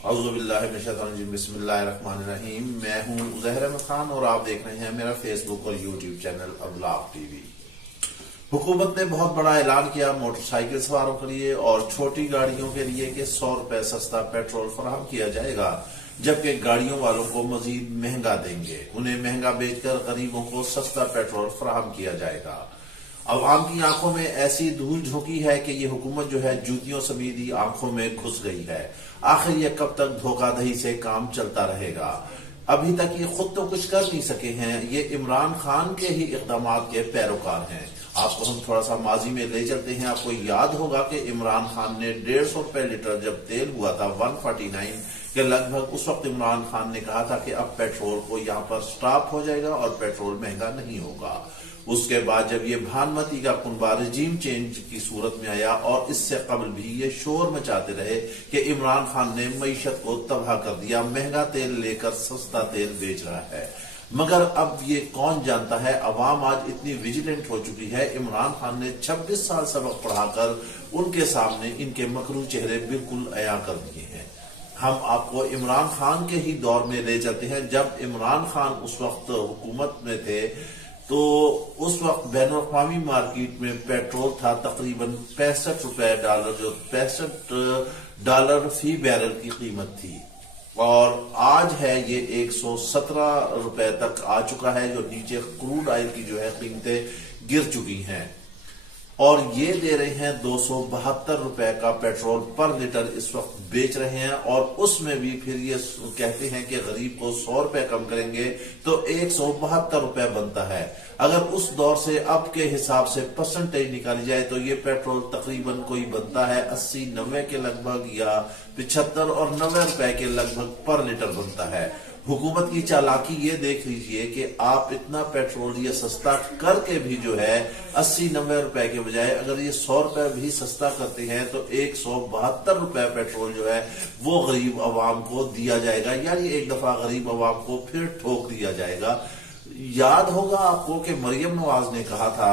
اعوذ باللہ من الشیطان الرجیم، بسم اللہ الرحمن الرحیم۔ میں ہوں ظاہر احمد خان اور آپ دیکھ رہے ہیں میرا فیس بک اور یوٹیوب چینل ابلاغ ٹی وی۔ حکومت نے بہت بڑا اعلان کیا موٹر سائیکل سواروں کے لیے اور چھوٹی گاڑیوں کے لیے کہ 100 روپے سستا پیٹرول فراہم کیا جائے گا، جبکہ گاڑیوں والوں کو مزید مہنگا دیں گے۔ انہیں مہنگا بیچ کر غریبوں کو سستا پیٹرول فراہم کیا جائے گا۔ عوام کی آنکھوں میں ایسی دھول جھونکی ہے کہ یہ حکومت جو ہے جوتیوں سمیت ہی آنکھوں میں گھس گئی ہے۔ آخر یہ کب تک دھوکہ دہی سے کام چلتا رہے گا؟ ابھی تک یہ خود تو کچھ کر نہیں سکے ہیں، یہ عمران خان کے ہی اقدامات کے پیروکار ہیں۔ آپ کو ہم تھوڑا سا ماضی میں لے چلتے ہیں۔ آپ کو یاد ہوگا کہ عمران خان نے 150 روپے لیٹر جب تیل ہوا تھا 149 کے لگ بھگ، اس وقت عمران خان نے کہا تھا کہ اب پیٹرول کو یہاں پر سٹاپ ہو جائے گا اور پیٹرول مہنگا نہیں ہوگا۔ اس کے بعد جب یہ بھانمتی کا کنبہ رجیم چینج کی صورت میں آیا اور اس سے قبل بھی یہ شور مچاتے رہے کہ عمران خان نے معیشت کو تباہ کر دیا، مہنگا تیل لے کر سستا تیل بیچ رہا ہے۔ مگر اب یہ کون جانتا ہے، عوام آج اتنی ویجیلنٹ ہو چکی ہے۔ عمران خان نے 26 سال سبق پڑھا کر ان کے سامنے ان کے مکروہ چہرے بالکل عیاں کر دیے ہیں۔ ہم آپ کو عمران خان کے ہی دور میں لے چلتے ہیں۔ جب عمران خان اس وقت حکومت میں تھے تو اس وقت بین الاقوامی مارکیٹ میں پیٹرول تھا تقریباً 65 روپے ڈالر، جو 65 ڈالر فی بیرل کی قیمت تھی، اور آج ہے یہ 117 روپے تک آ چکا ہے، جو نیچے کروڈ آئل کی جو ہے قیمتیں گر چکی ہیں، اور یہ دے رہے ہیں 272 روپے کا پیٹرول پر لیٹر اس وقت بیچ رہے ہیں، اور اس میں بھی پھر یہ کہتے ہیں کہ غریب کو 100 روپے کم کریں گے تو 172 روپے بنتا ہے۔ اگر اس دور سے اب کے حساب سے پرسنٹیج نکالی جائے تو یہ پیٹرول تقریباً کوئی بنتا ہے 80-90 کے لگ بھگ، یا 75 اور 90 روپے کے لگ بھگ پر لیٹر بنتا ہے۔ حکومت کی چالاکی یہ دیکھ لیجئے کہ آپ اتنا پیٹرول یہ سستا کر کے بھی جو ہے 80-90 روپے کے بجائے اگر یہ 100 روپے بھی سستا کرتے ہیں تو 172 روپے پیٹرول جو ہے وہ غریب عوام کو دیا جائے گا، یعنی ایک دفعہ غریب عوام کو پھر ٹھوک دیا جائے گا۔ یاد ہوگا آپ کو کہ مریم نواز نے کہا تھا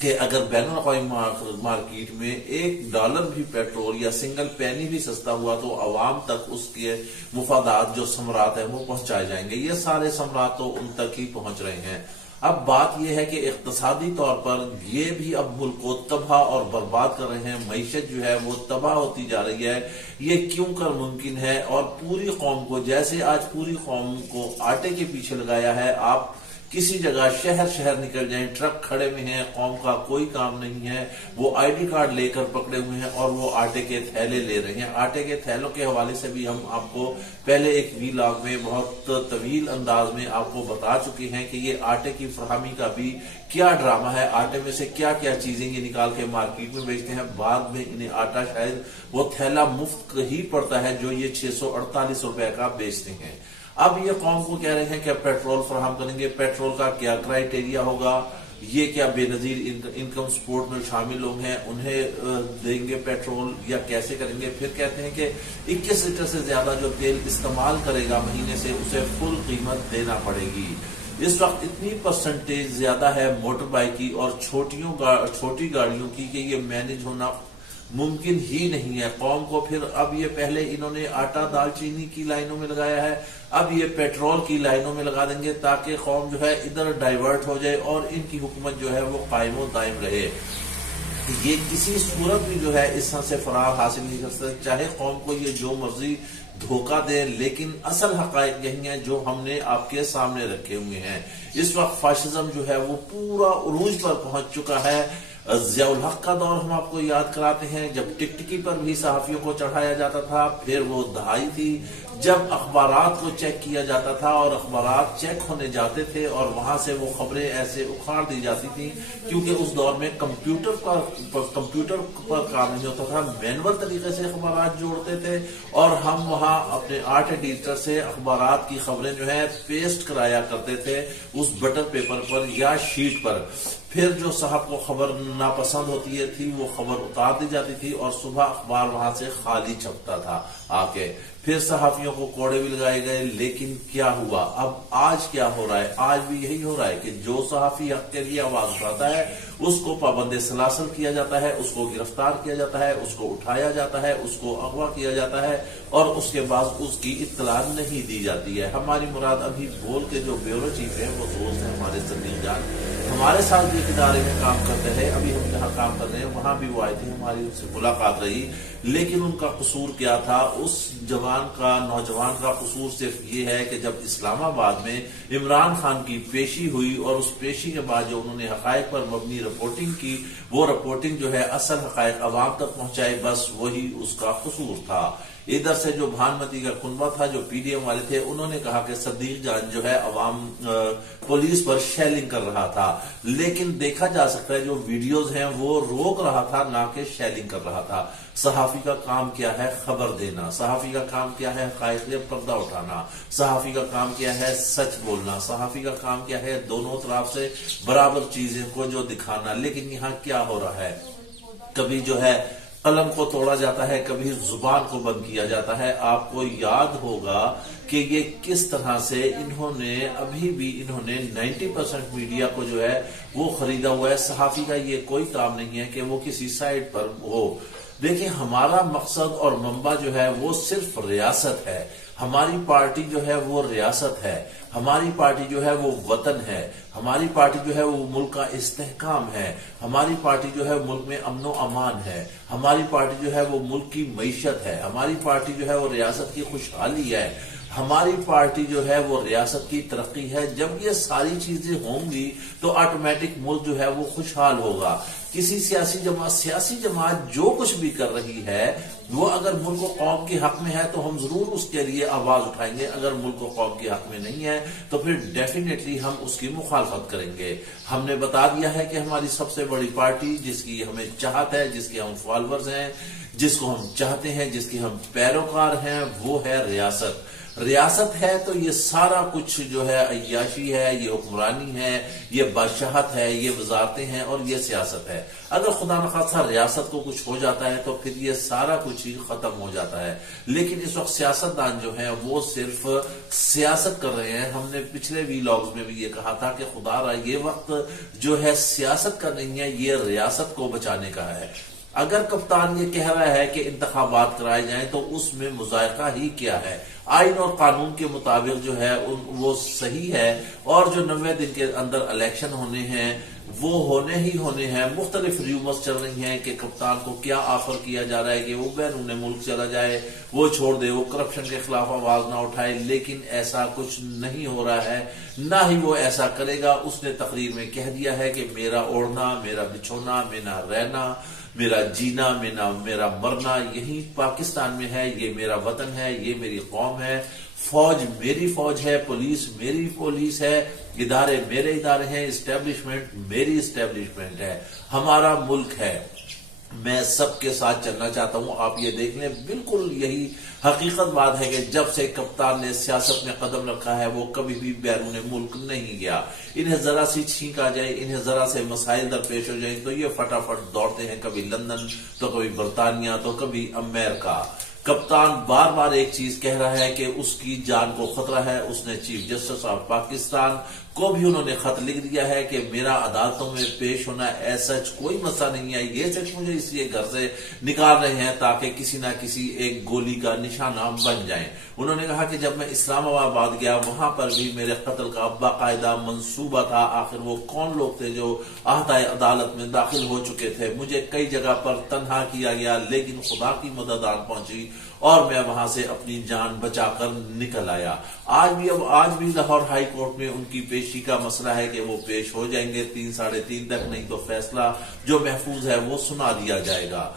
کہ اگر بین الاقوامی مارکیٹ میں $1 بھی پیٹرول یا سنگل پینی بھی سستا ہوا تو عوام تک اس کے مفادات جو ثمرات ہیں وہ پہنچائے جائیں گے۔ یہ سارے ثمرات تو ان تک ہی پہنچ رہے ہیں۔ اب بات یہ ہے کہ اقتصادی طور پر یہ بھی اب ملک کو تباہ اور برباد کر رہے ہیں، معیشت جو ہے وہ تباہ ہوتی جا رہی ہے۔ یہ کیوں کر ممکن ہے؟ اور پوری قوم کو، جیسے آج پوری قوم کو آٹے کے پیچھے لگایا ہے، آپ کسی جگہ شہر نکل جائیں، ٹرک کھڑے ہوئے ہیں، قوم کا کوئی کام نہیں ہے، وہ آئی ڈی کارڈ لے کر پکڑے ہوئے ہیں اور وہ آٹے کے تھیلے لے رہے ہیں۔ آٹے کے تھیلوں کے حوالے سے بھی ہم آپ کو پہلے ایک ویلاگ میں بہت طویل انداز میں آپ کو بتا چکے ہیں کہ یہ آٹے کی فراہمی کا بھی کیا ڈرامہ ہے، آٹے میں سے کیا کیا چیزیں یہ نکال کے مارکیٹ میں بیچتے ہیں، بعد میں انہیں آٹا شاید وہ تھیلا مفت ہی پڑتا ہے جو یہ 648 روپے کا بیچتے ہیں۔ اب یہ قوم کو کہہ رہے ہیں کہ پیٹرول فراہم کریں گے، پیٹرول کا کیا کرائیٹیریا ہوگا، یہ کیا بے نظیر انکم سپورٹ میں شامل لوگ ہیں انہیں دیں گے پیٹرول یا کیسے کریں گے؟ پھر کہتے ہیں کہ 21 لیٹر سے زیادہ جو تیل استعمال کرے گا مہینے سے اسے فل قیمت دینا پڑے گی۔ اس وقت اتنی پرسنٹیج زیادہ ہے موٹر بائک کی اور چھوٹی گاڑیوں کی کہ یہ مینج ہونا ممکن ہی نہیں ہے۔ قوم کو پھر اب یہ پہلے انہوں نے آٹا دال چینی کی لائنوں میں لگایا ہے، اب یہ پیٹرول کی لائنوں میں لگا دیں گے تاکہ قوم جو ہے ادھر ڈائیورٹ ہو جائے اور ان کی حکومت جو ہے وہ قائم و دائم رہے۔ یہ کسی صورت بھی جو ہے اس سے فرار حاصل نہیں کر سکتے، چاہے قوم کو یہ جو مرضی دھوکہ دے، لیکن اصل حقائق یہی ہیں جو ہم نے آپ کے سامنے رکھے ہوئے ہیں۔ اس وقت فاشزم جو ہے وہ پورا عروج پر پہنچ چکا ہے۔ ضیاء الحق کا دور ہم آپ کو یاد کراتے ہیں جب ٹکٹکی پر بھی صحافیوں کو چڑھایا جاتا تھا، پھر وہ دہائی تھی جب اخبارات کو چیک کیا جاتا تھا اور اخبارات چیک ہونے جاتے تھے اور وہاں سے وہ خبریں ایسے اکھاڑ دی جاتی تھیں، کیونکہ اس دور میں کمپیوٹر پر کام نہیں ہوتا تھا، مینول طریقے سے اخبارات جوڑتے تھے اور ہم وہاں اپنے آرٹ ایڈیٹر سے اخبارات کی خبریں جو ہے پیسٹ کرایا کرتے تھے اس بٹر پیپر پر یا شیٹ پر۔ پھر جو صاحب کو خبر ناپسند ہوتی تھی وہ خبر اتار دی جاتی تھی اور صبح اخبار وہاں سے خالی چھپتا تھا آ کے۔ پھر صحافیوں کو کوڑے بھی لگائے گئے، لیکن کیا ہوا؟ اب آج کیا ہو رہا ہے؟ آج بھی یہی ہو رہا ہے کہ جو صحافی حق کے لیے آواز اٹھاتا ہے اس کو پابند سلاسل کیا جاتا ہے، اس کو گرفتار کیا جاتا ہے، اس کو اٹھایا جاتا ہے، اس کو اغوا کیا جاتا ہے اور اس کے بعد اس کی اطلاع نہیں دی جاتی ہے۔ ہماری مراد ابھی بول کے جو بیورو چیف ہیں وہ دوست ہیں ہمارے صدیق جان، ہمارے ساتھ بھی ادارے میں کام کرتے ہیں، ابھی ہم جہاں کام کر رہے ہیں وہاں بھی وہ آئے تھے، ہماری ان سے ملاقات رہی، لیکن ان کا قصور کیا تھا؟ اس نوجوان کا قصور صرف یہ ہے کہ جب اسلام آباد میں عمران خان کی پیشی ہوئی اور اس پیشی کے بعد جو انہوں نے حقائق پر مبنی رپورٹنگ کی، وہ رپورٹنگ جو ہے اصل حقائق عوام تک پہنچائے، بس وہی اس کا قصور تھا۔ ادھر سے جو بھانمتی کا کنبہ تھا، جو پی ڈی ایم والے تھے، انہوں نے کہا کہ صدیق جان جو ہے عوام پولیس پر شیلنگ کر رہا تھا، لیکن دیکھا جا سکتا ہے جو ویڈیوز ہیں وہ روک رہا تھا نہ کہ شیلنگ کر رہا تھا۔ صحافی کا کام کیا ہے؟ خبر دینا۔ صحافی کا کام کیا ہے؟ حقائق سے پردہ اٹھانا۔ صحافی کا کام کیا ہے؟ سچ بولنا۔ صحافی کا کام کیا ہے؟ دونوں طرف سے برابر چیزیں کو جو دکھانا۔ لیکن یہاں کیا ہو رہا ہے؟ کبھی جو ہے قلم کو توڑا جاتا ہے، کبھی زبان کو بند کیا جاتا ہے۔ آپ کو یاد ہوگا کہ یہ کس طرح سے انہوں نے 90% میڈیا کو جو ہے وہ خریدا ہوا ہے۔ صحافی کا یہ کوئی کام نہیں ہے کہ وہ کسی سائٹ پر ہو۔ دیکھیں، ہمارا مقصد اور منبع جو ہے وہ صرف ریاست ہے۔ ہماری پارٹی جو ہے وہ ریاست ہے، ہماری پارٹی جو ہے وہ وطن ہے، ہماری پارٹی جو ہے وہ ملک کا استحکام ہے، ہماری پارٹی جو ہے ملک میں امن و امان ہے، ہماری پارٹی جو ہے وہ ملک کی معیشت ہے، ہماری پارٹی جو ہے وہ ریاست کی خوشحالی ہے، ہماری پارٹی جو ہے وہ ریاست کی ترقی ہے۔ جب یہ ساری چیزیں ہوں گی تو آٹومیٹک ملک جو ہے وہ خوشحال ہوگا۔ کسی سیاسی جماعت جو کچھ بھی کر رہی ہے وہ اگر ملک و قوم کے حق میں ہے تو ہم ضرور اس کے لیے آواز اٹھائیں گے، اگر ملک و قوم کے حق میں نہیں ہے تو پھر ڈیفینیٹلی ہم اس کی مخالفت کریں گے۔ ہم نے بتا دیا ہے کہ ہماری سب سے بڑی پارٹی جس کی ہمیں چاہت ہے، جس کے ہم فالوورز ہیں، جس کو ہم چاہتے ہیں، جس کے ہم پیروکار ہیں، وہ ہے ریاست۔ ریاست ہے تو یہ سارا کچھ جو ہے عیاشی ہے، یہ حکمرانی ہے، یہ بادشاہت ہے، یہ وزارتیں ہیں اور یہ سیاست ہے۔ اگر خدا نخواستہ ریاست کو کچھ ہو جاتا ہے تو پھر یہ سارا کچھ ہی ختم ہو جاتا ہے۔ لیکن اس وقت سیاستدان جو ہیں وہ صرف سیاست کر رہے ہیں۔ ہم نے پچھلے ویلاگز میں بھی یہ کہا تھا کہ خدا را یہ وقت جو ہے سیاست کا نہیں ہے، یہ ریاست کو بچانے کا ہے۔ اگر کپتان یہ کہہ رہا ہے کہ انتخابات کرائے جائیں تو اس میں مذائقہ ہی کیا ہے؟ آئین اور قانون کے مطابق جو ہے وہ صحیح ہے، اور جو 90 دن کے اندر الیکشن ہونے ہیں وہ ہونے ہی ہونے ہیں۔ مختلف ریومرز چل رہی ہیں کہ کپتان کو کیا آفر کیا جا رہا ہے کہ وہ بیرون ملک چلا جائے، وہ چھوڑ دے، وہ کرپشن کے خلاف آواز نہ اٹھائے، لیکن ایسا کچھ نہیں ہو رہا ہے، نہ ہی وہ ایسا کرے گا۔ اس نے تقریر میں کہہ دیا ہے کہ میرا اوڑھنا، میرا بچھونا، میرا رہنا، میرا جینا، میرا مرنا یہی پاکستان میں ہے، یہ میرا وطن ہے، یہ میری قوم ہے، فوج میری فوج ہے، پولیس میری پولیس ہے، ادارے میرے ادارے ہیں، اسٹیبلشمنٹ میری اسٹیبلشمنٹ ہے، ہمارا ملک ہے۔ میں سب کے ساتھ چلنا چاہتا ہوں۔ آپ یہ دیکھ لیں، بالکل یہی حقیقت بات ہے کہ جب سے کپتان نے سیاست میں قدم رکھا ہے وہ کبھی بھی بیرون ملک نہیں گیا۔ انہیں ذرا سی چھینک آ جائے، انہیں ذرا سے مسائل درپیش ہو جائیں تو یہ فٹافٹ دوڑتے ہیں، کبھی لندن تو کبھی برطانیہ تو کبھی امریکہ۔ کپتان بار بار ایک چیز کہہ رہا ہے کہ اس کی جان کو خطرہ ہے۔ اس نے چیف جسٹس آف پاکستان کو بھی انہوں نے خط لکھ دیا ہے کہ میرا عدالتوں میں پیش ہونا ایسا کوئی مسئلہ نہیں ہے، یہ سچ مجھے اس لیے گھر سے نکال رہے ہیں تاکہ کسی نہ کسی ایک گولی کا نشانہ بن جائیں۔ انہوں نے کہا کہ جب میں اسلام آباد گیا وہاں پر بھی میرے قتل کا باقاعدہ منصوبہ تھا، آخر وہ کون لوگ تھے جو احاطۂ عدالت میں داخل ہو چکے تھے، مجھے کئی جگہ پر تنہا کیا گیا لیکن خدا کی مدد آن پہنچی اور میں وہاں سے اپنی جان بچا کر نکل آیا۔ آج بھی لاہور ہائی کورٹ میں ان کی پیشی کا مسئلہ ہے کہ وہ پیش ہو جائیں گے 3 ساڑھے 3 تک، نہیں تو فیصلہ جو محفوظ ہے وہ سنا دیا جائے گا۔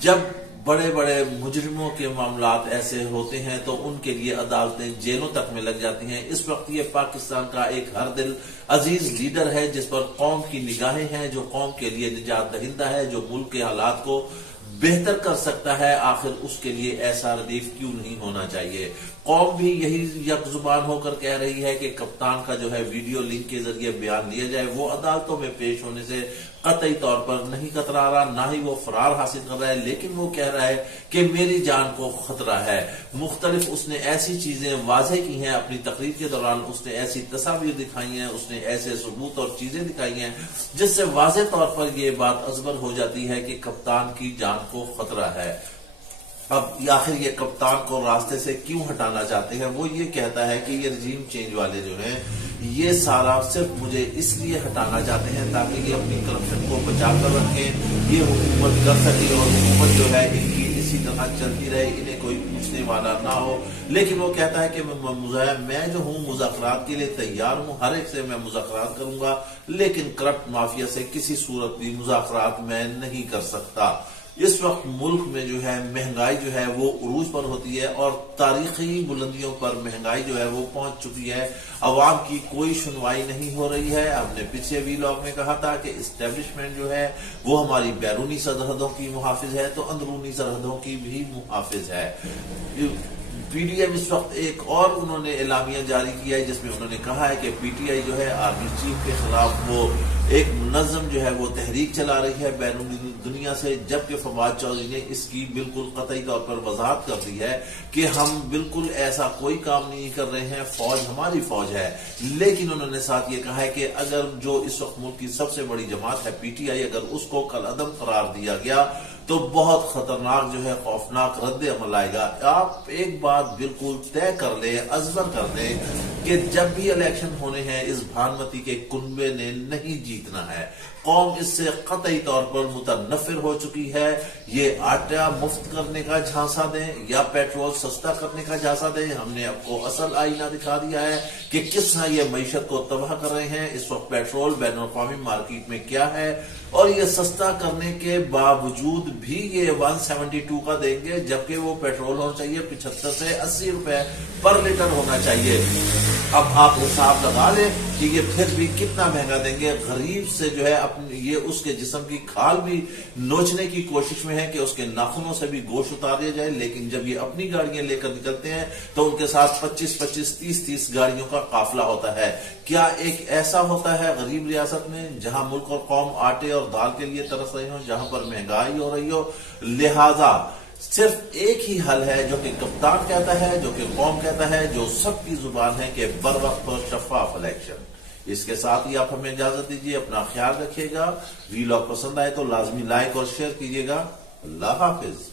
جب بڑے بڑے مجرموں کے معاملات ایسے ہوتے ہیں تو ان کے لیے عدالتیں جیلوں تک میں لگ جاتی ہیں۔ اس وقت یہ پاکستان کا ایک ہر دل عزیز لیڈر ہے جس پر قوم کی نگاہیں ہیں، جو قوم کے لیے نجات دہندہ ہے، جو ملک کے حالات کو بہتر کر سکتا ہے۔ آخر اس کے لیے ایسا ردیف کیوں نہیں ہونا چاہیے؟ قوم بھی یہی یک زبان ہو کر کہہ رہی ہے کہ کپتان کا جو ہے ویڈیو لنک کے ذریعے بیان لیا جائے، وہ عدالتوں میں پیش ہونے سے قطعی طور پر نہیں کترا رہا، نہ ہی وہ فرار حاصل کر رہا ہے، لیکن وہ کہہ رہا ہے کہ میری جان کو خطرہ ہے۔ مختلف اس نے ایسی چیزیں واضح کی ہیں اپنی تقریر کے دوران، اس نے ایسی تصاویر دکھائی ہیں، اس نے ایسے ثبوت اور چیزیں دکھائی ہیں جس سے واضح طور پر یہ بات ازبر ہو جاتی ہے کہ کپتان کی جان کو خطرہ ہے۔ اب آخر یہ کپتان کو راستے سے کیوں ہٹانا چاہتے ہیں؟ وہ یہ کہتا ہے کہ یہ رجیم چینج والے جو ہیں یہ سارا صرف مجھے اس لیے ہٹانا چاہتے ہیں تاکہ یہ اپنی کرپشن کو بچا کر رکھیں، یہ حکومت کر سکے اور حکومت جو ہے ان کی اسی طرح چلتی رہے، انہیں کوئی پوچھنے والا نہ ہو۔ لیکن وہ کہتا ہے کہ میں جو ہوں مذاکرات کے لیے تیار ہوں، ہر ایک سے میں مذاکرات کروں گا، لیکن کرپٹ مافیا سے کسی صورت بھی مذاکرات میں نہیں کر سکتا۔ اس وقت ملک میں جو ہے مہنگائی جو ہے وہ عروج پر ہوتی ہے اور تاریخی بلندیوں پر مہنگائی جو ہے وہ پہنچ چکی ہے، عوام کی کوئی سنوائی نہیں ہو رہی ہے۔ ہم نے پچھلے ویلاگ میں کہا تھا کہ اسٹیبلشمنٹ جو ہے وہ ہماری بیرونی سرحدوں کی محافظ ہے تو اندرونی سرحدوں کی بھی محافظ ہے۔ پی ڈی ایم اس وقت ایک اور انہوں نے اعلامیہ جاری کیا ہے جس میں انہوں نے کہا ہے کہ پی ٹی آئی جو ہے آرمی چیف کے خلاف وہ ایک منظم جو ہے وہ تحریک چلا رہی ہے بیرونی دنیا سے، جبکہ فواد چودھری نے اس کی بالکل قطعی طور پر وضاحت کر دی ہے کہ ہم بالکل ایسا کوئی کام نہیں کر رہے ہیں، فوج ہماری فوج ہے۔ لیکن انہوں نے ساتھ یہ کہا ہے کہ اگر جو اس وقت ملک کی سب سے بڑی جماعت ہے پی ٹی آئی، اگر اس کو کالعدم قرار دیا گیا تو بہت خطرناک جو ہے خوفناک رد عمل آئے گا۔ آپ ایک بات بالکل طے کر لیں، ازبر کر لیں کہ جب بھی الیکشن ہونے ہیں اس بھانمتی کے کنبے نے نہیں جیتنا ہے۔ قوم اس سے قطعی طور پر متنفر ہو چکی ہے۔ یہ آٹا مفت کرنے کا جھانسا دیں یا پیٹرول سستا کرنے کا جھانسا دیں، ہم نے آپ کو اصل آئینہ دکھا دیا ہے کہ کس طرح یہ معیشت کو تباہ کر رہے ہیں۔ اس وقت پیٹرول بین الاقوامی مارکیٹ میں کیا ہے اور یہ سستا کرنے کے باوجود بھی یہ 172 کا دیں گے، جبکہ وہ پیٹرول ہونا چاہیے 75 سے 80 روپے پر لیٹر ہونا چاہیے۔ اب آپ حساب لگا لیں کہ یہ پھر بھی کتنا مہنگا دیں گے۔ غریب سے جو ہے یہ اس کے جسم کی کھال بھی نوچنے کی کوشش میں ہے کہ اس کے ناخنوں سے بھی گوشت اتار دیا جائے، لیکن جب یہ اپنی گاڑیاں لے کر نکلتے ہیں تو ان کے ساتھ 25-25 30-30 گاڑیوں کا قافلہ ہوتا ہے۔ کیا ایک ایسا ہوتا ہے غریب ریاست میں جہاں ملک اور قوم آٹے اور دال کے لیے ترس رہے ہوں، جہاں پر مہنگائی ہو رہی ہو؟ لہذا صرف ایک ہی حل ہے جو کہ کپتان کہتا ہے، جو کہ قوم کہتا ہے، جو سب کی زبان ہے کہ بر وقت پر شفاف الیکشن۔ اس کے ساتھ ہی آپ ہمیں اجازت دیجیے، اپنا خیال رکھیے گا۔ ویلاگ پسند آئے تو لازمی لائک اور شیئر کیجیے گا۔ اللہ حافظ۔